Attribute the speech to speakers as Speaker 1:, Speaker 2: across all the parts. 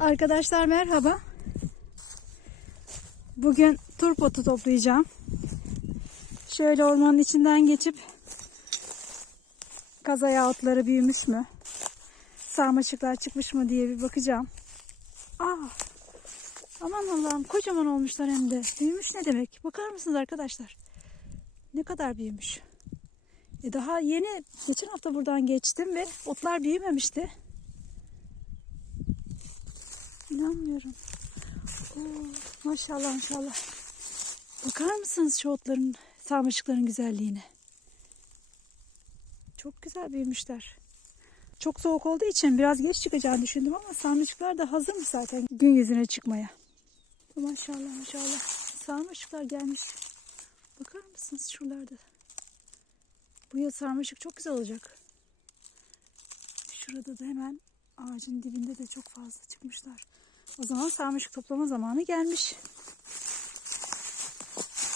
Speaker 1: Arkadaşlar merhaba. Bugün turpotu toplayacağım. Şöyle ormanın içinden geçip kazaya otları büyümüş mü? Sarmaşıklar çıkmış mı diye bir bakacağım. Aa, aman Allah'ım kocaman olmuşlar hem de. Büyümüş ne demek? Bakar mısınız arkadaşlar? Ne kadar büyümüş. E daha yeni geçen hafta buradan geçtim ve otlar büyümemişti. İnanmıyorum. Oo, maşallah maşallah. Bakar mısınız şu otların, sarmaşıkların güzelliğine? Çok güzel büyümüşler. Çok soğuk olduğu için biraz geç çıkacağını düşündüm ama sarmaşıklar da hazırmış zaten gün yüzüne çıkmaya. Maşallah maşallah. Sarmaşıklar gelmiş. Bakar mısınız şuralarda? Bu yıl sarmaşık çok güzel olacak. Şurada da hemen ağacın dibinde de çok fazla çıkmışlar. O zaman sarmaşık toplama zamanı gelmiş.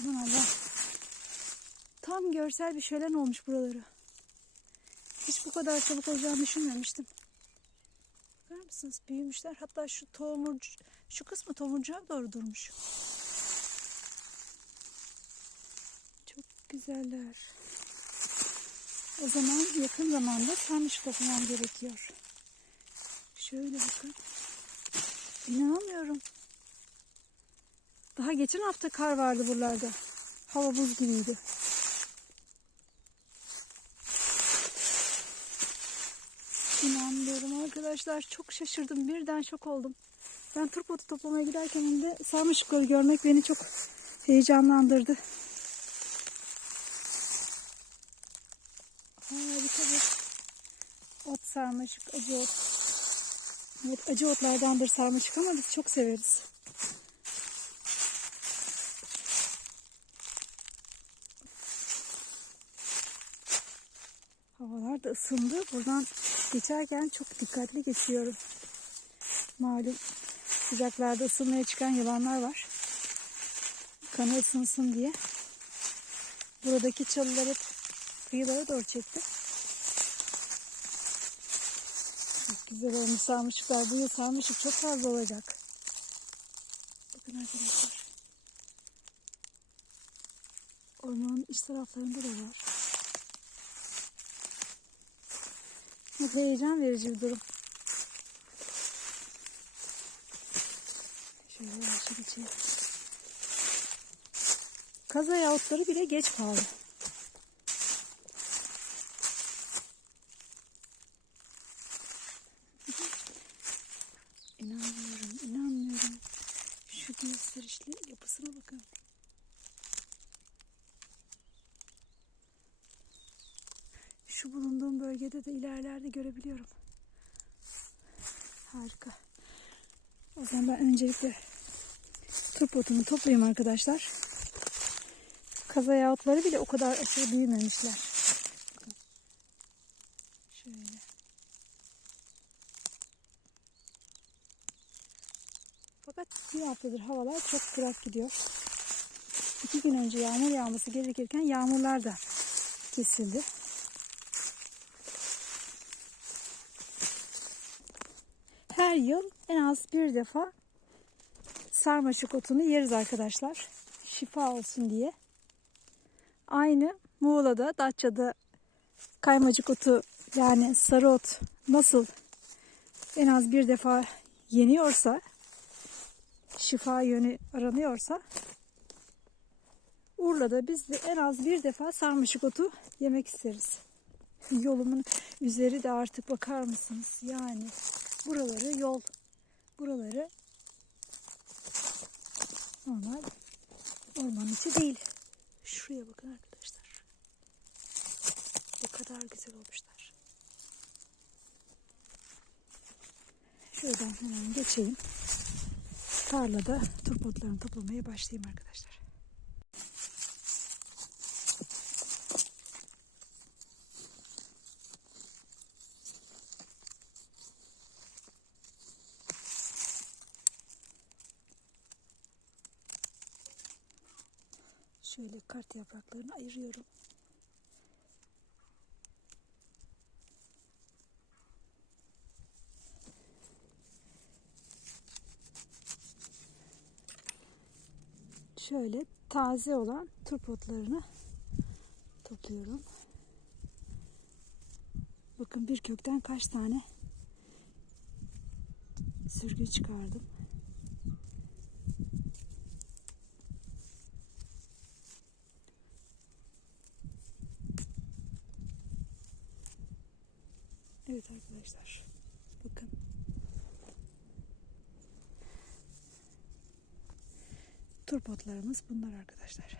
Speaker 1: Aman Allah. Tam görsel bir şölen olmuş buraları. Hiç bu kadar çabuk olacağını düşünmemiştim. Bakar mısınız? Büyümüşler. Hatta şu tomurcu, şu kısmı tomurcuğa doğru durmuş. Çok güzeller. O zaman yakın zamanda sarmaşık toplamam gerekiyor. Şöyle bakın. İnanamıyorum. Daha geçen hafta kar vardı buralarda. Hava buz gibiydi. İnanmıyorum arkadaşlar. Çok şaşırdım. Birden şok oldum. Ben turpotu toplamaya giderken de sarmaşıkları görmek beni çok heyecanlandırdı. Harika bir ot sarmaşık, acı ot. Evet, acı otlardandır sarmaşık ama biz çok severiz. Havalar da ısındı. Buradan geçerken çok dikkatli geçiyorum. Malum sıcaklarda ısınmaya çıkan yılanlar var. Kanı ısınsın diye. Buradaki çalılar hep kıyılara doğru çekti. Çok güzel olmuş. Bu yıl sarmaşık çok fazla olacak. Bakın arkadaşlar. Ormanın iç taraflarında da var. Bu heyecan verici bir durum. Şöyle yavaşça geçelim. Kaza yahutları bile geç kaldı. İnanmıyorum, inanmıyorum. Şu gösterişli yapısına bakın. Şu de ilerlerde görebiliyorum. Harika. O zaman ben öncelikle turpotumu toplayayım arkadaşlar. Kaza yahutları bile o kadar aşırı büyümemişler. Şöyle. Fakat bir haftadır havalar çok kurak gidiyor. İki gün önce yağmur yağması gerekirken yağmurlar da kesildi. Her yıl en az bir defa sarmaşık otunu yeriz arkadaşlar. Şifa olsun diye. Aynı Muğla'da, Datça'da kaymacık otu yani sarı ot nasıl en az bir defa yeniyorsa şifa yönü aranıyorsa Urla'da biz de en az bir defa sarmaşık otu yemek isteriz. Yolumun üzeri de artık bakar mısınız? Yani buraları yol, buraları normal ormanın içi değil. Şuraya bakın arkadaşlar. Ne kadar güzel olmuşlar. Şuradan hemen geçeyim tarlada turpotlarını toplamaya başlayayım arkadaşlar. yapraklarını ayırıyorum. Şöyle taze olan turp otlarını topluyorum. Bakın bir kökten kaç tane sürgü çıkardım. Evet arkadaşlar. Bakın. Turp otlarımız bunlar arkadaşlar.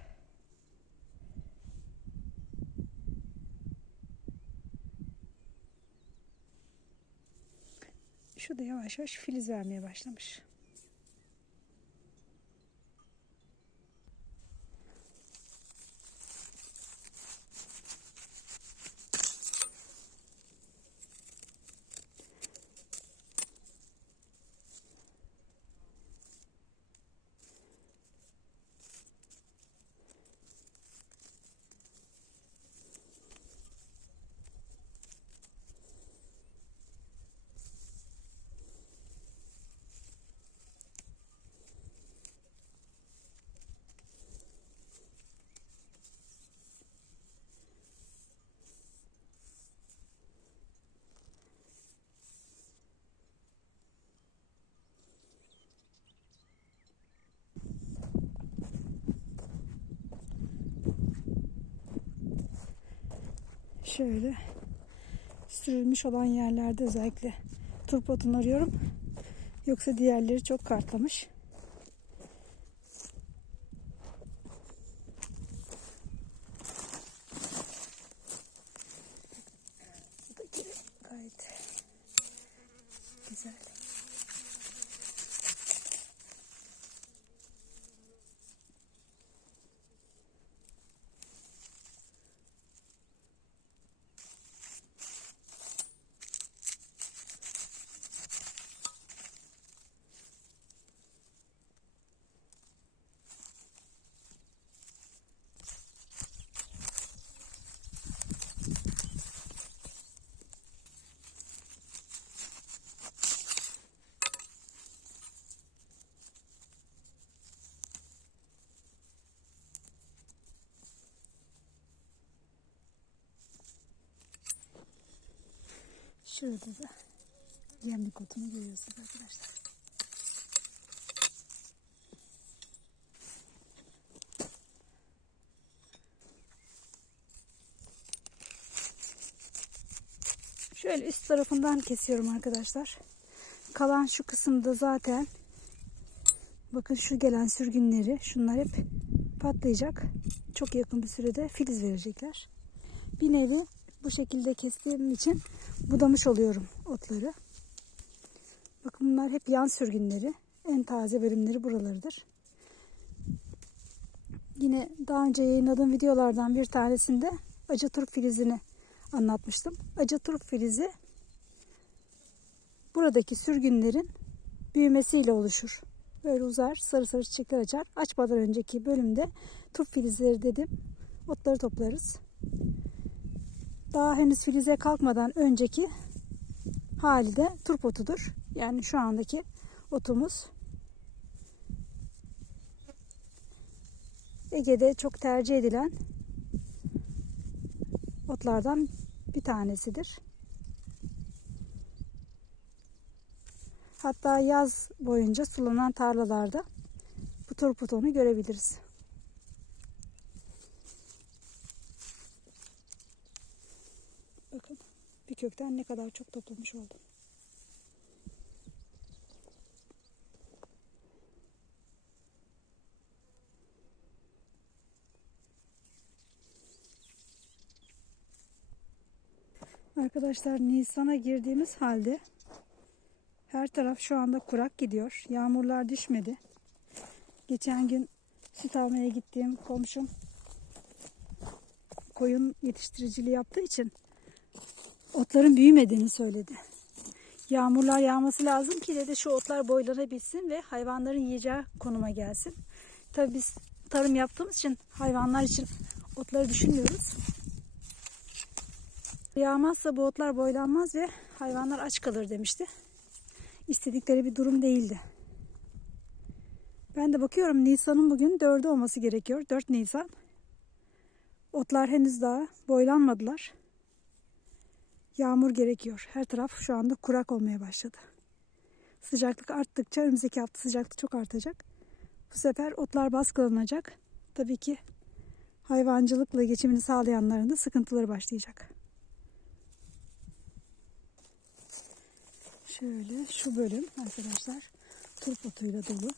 Speaker 1: Şu da yavaş yavaş filiz vermeye başlamış. Şöyle sürülmüş olan yerlerde özellikle turp otunu arıyorum. Yoksa diğerleri çok kartlamış. Bu da geri gayet güzel. Şurada da yemlik otunu görüyorsunuz arkadaşlar. Şöyle üst tarafından kesiyorum arkadaşlar. Kalan şu kısımda zaten bakın şu gelen sürgünleri şunlar hep patlayacak. Çok yakın bir sürede filiz verecekler. Bir nevi bu şekilde kestiğim için budamış oluyorum otları. Bakın bunlar hep yan sürgünleri. En taze bölümleri buralarıdır. Yine daha önce yayınladığım videolardan bir tanesinde acı turp filizini anlatmıştım. Acı turp filizi buradaki sürgünlerin büyümesiyle oluşur. Böyle uzar, sarı sarı çiçekler açar. Açmadan önceki bölümde turp filizleri dedim. Otları toplarız. Daha henüz filize kalkmadan önceki hali de turp otudur. Yani şu andaki otumuz. Ege'de çok tercih edilen otlardan bir tanesidir. Hatta yaz boyunca sulanan tarlalarda bu turp otunu görebiliriz. Bakın bir kökten ne kadar çok toplamış oldum. Arkadaşlar Nisan'a girdiğimiz halde her taraf şu anda kurak gidiyor. Yağmurlar düşmedi. Geçen gün süt almaya gittiğim komşum koyun yetiştiriciliği yaptığı için otların büyümediğini söyledi. Yağmurlar yağması lazım ki dedi şu otlar boylanabilsin ve hayvanların yiyeceği konuma gelsin. Tabii biz tarım yaptığımız için hayvanlar için otları düşünmüyoruz. Yağmazsa bu otlar boylanmaz ve hayvanlar aç kalır demişti. İstedikleri bir durum değildi. Ben de bakıyorum Nisan'ın bugün 4'ü olması gerekiyor. 4 Nisan. Otlar henüz daha boylanmadılar. Yağmur gerekiyor. Her taraf şu anda kurak olmaya başladı. Sıcaklık arttıkça önümüzdeki hafta sıcaklık çok artacak. Bu sefer otlar baskılanacak. Tabii ki hayvancılıkla geçimini sağlayanların da sıkıntıları başlayacak. Şöyle şu bölüm arkadaşlar turp otuyla dolu.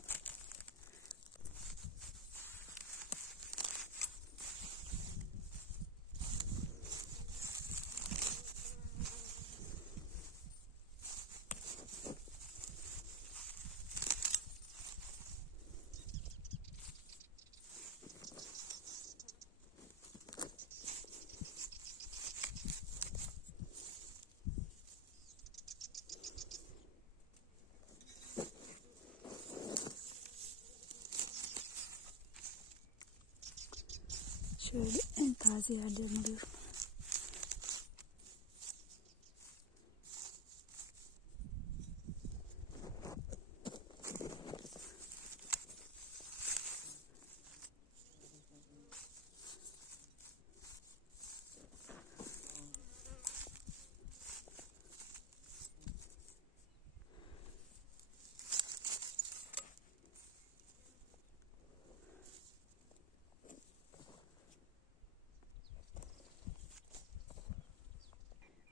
Speaker 1: Şöyle en taze yerlerini alıyorum.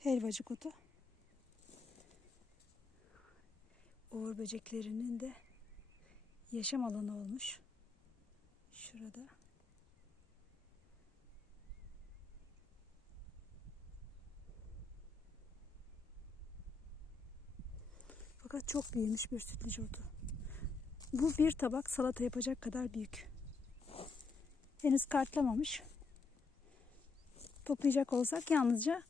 Speaker 1: Helvacık otu. Uğur böceklerinin de yaşam alanı olmuş. Şurada. Fakat çok büyümüş bir sütlücü otu. Bu bir tabak salata yapacak kadar büyük. Henüz kartlamamış. Toplayacak olsak yalnızca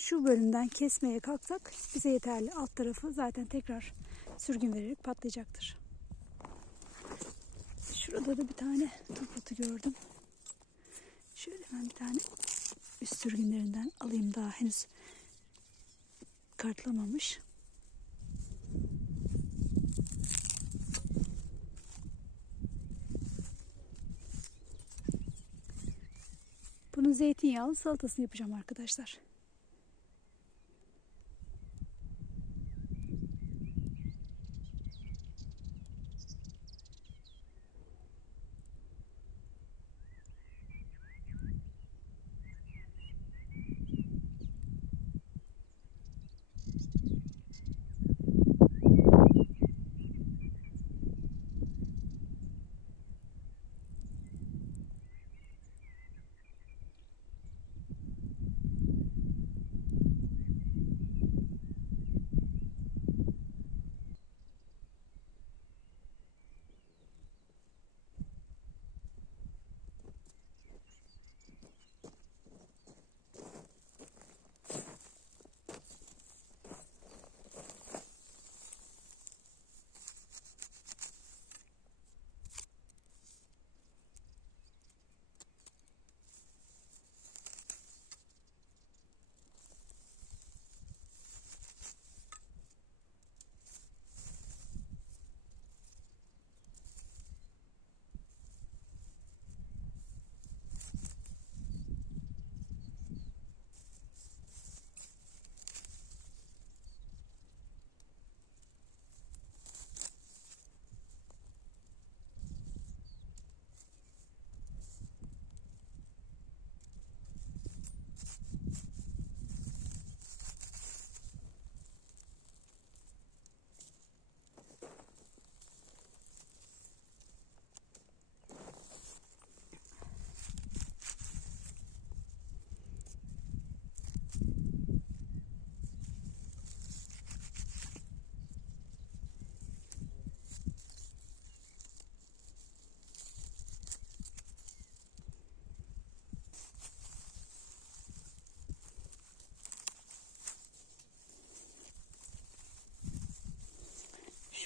Speaker 1: şu bölümden kesmeye kalksak bize yeterli. Alt tarafı zaten tekrar sürgün vererek patlayacaktır. Şurada da bir tane turp otu gördüm. Şöyle hemen bir tane üst sürgünlerinden alayım daha henüz kartlamamış. Bunun zeytinyağlı salatasını yapacağım arkadaşlar.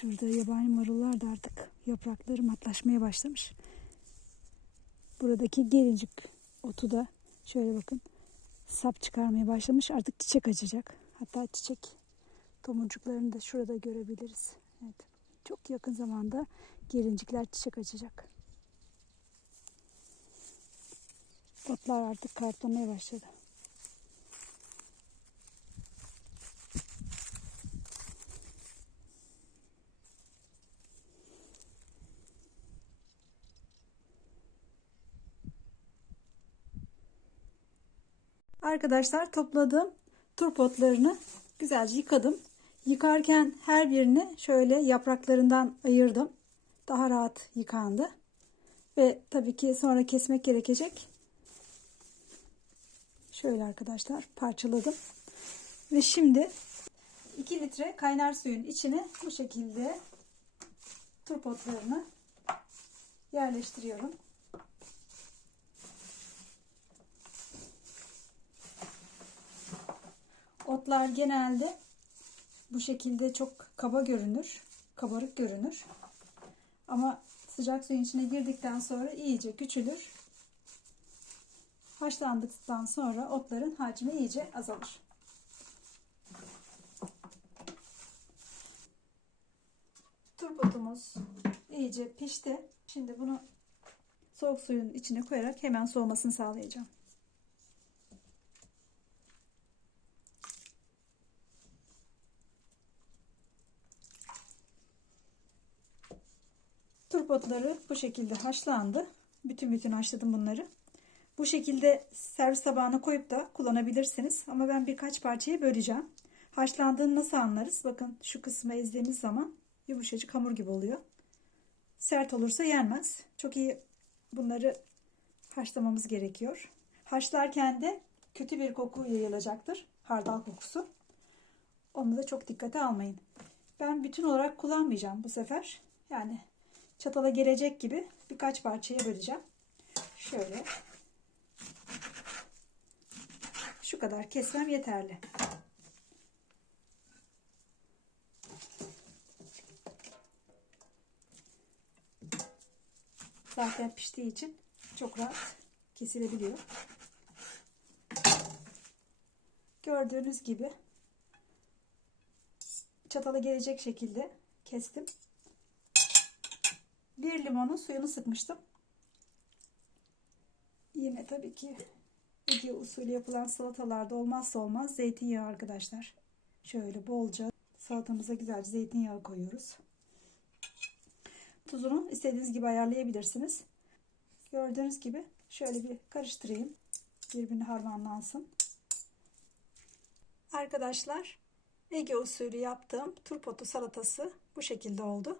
Speaker 1: Şurada yabani marullar da artık yaprakları matlaşmaya başlamış. Buradaki gelincik otu da şöyle bakın sap çıkarmaya başlamış. Artık çiçek açacak. Hatta çiçek tomurcuklarını da şurada görebiliriz. Evet. Çok yakın zamanda gelincikler çiçek açacak. Otlar artık kartonlamaya başladı. Arkadaşlar topladığım turp otlarını güzelce yıkadım. Yıkarken her birini şöyle yapraklarından ayırdım. Daha rahat yıkandı. Ve tabii ki sonra kesmek gerekecek. Şöyle arkadaşlar parçaladım. Ve şimdi 2 litre kaynar suyun içine bu şekilde turp otlarını yerleştiriyorum. Otlar genelde bu şekilde çok kaba görünür, kabarık görünür. Ama sıcak suyun içine girdikten sonra iyice küçülür. Haşlandıktan sonra otların hacmi iyice azalır. Turpotumuz iyice pişti. Şimdi bunu soğuk suyun içine koyarak hemen soğumasını sağlayacağım. Turp otları bu şekilde haşlandı. Bütün bütün haşladım bunları. Bu şekilde servis tabağına koyup da kullanabilirsiniz. Ama ben birkaç parçaya böleceğim. Haşlandığını nasıl anlarız? Bakın şu kısmı ezdiğimiz zaman yumuşacık hamur gibi oluyor. Sert olursa yenmez. Çok iyi bunları haşlamamız gerekiyor. Haşlarken de kötü bir koku yayılacaktır. Hardal kokusu. Onu da çok dikkate almayın. Ben bütün olarak kullanmayacağım bu sefer. Yani çatala gelecek gibi birkaç parçaya böleceğim. Şöyle. Şu kadar kesmem yeterli. Zaten piştiği için çok rahat kesilebiliyor. Gördüğünüz gibi çatala gelecek şekilde kestim. Bir limonun suyunu sıkmıştım. Yine tabii ki Ege usulü yapılan salatalarda olmazsa olmaz zeytinyağı arkadaşlar. Şöyle bolca salatamıza güzelce zeytinyağı koyuyoruz. Tuzunu istediğiniz gibi ayarlayabilirsiniz. Gördüğünüz gibi şöyle bir karıştırayım. Birbirine harmanlansın. Arkadaşlar Ege usulü yaptığım turpotu salatası bu şekilde oldu.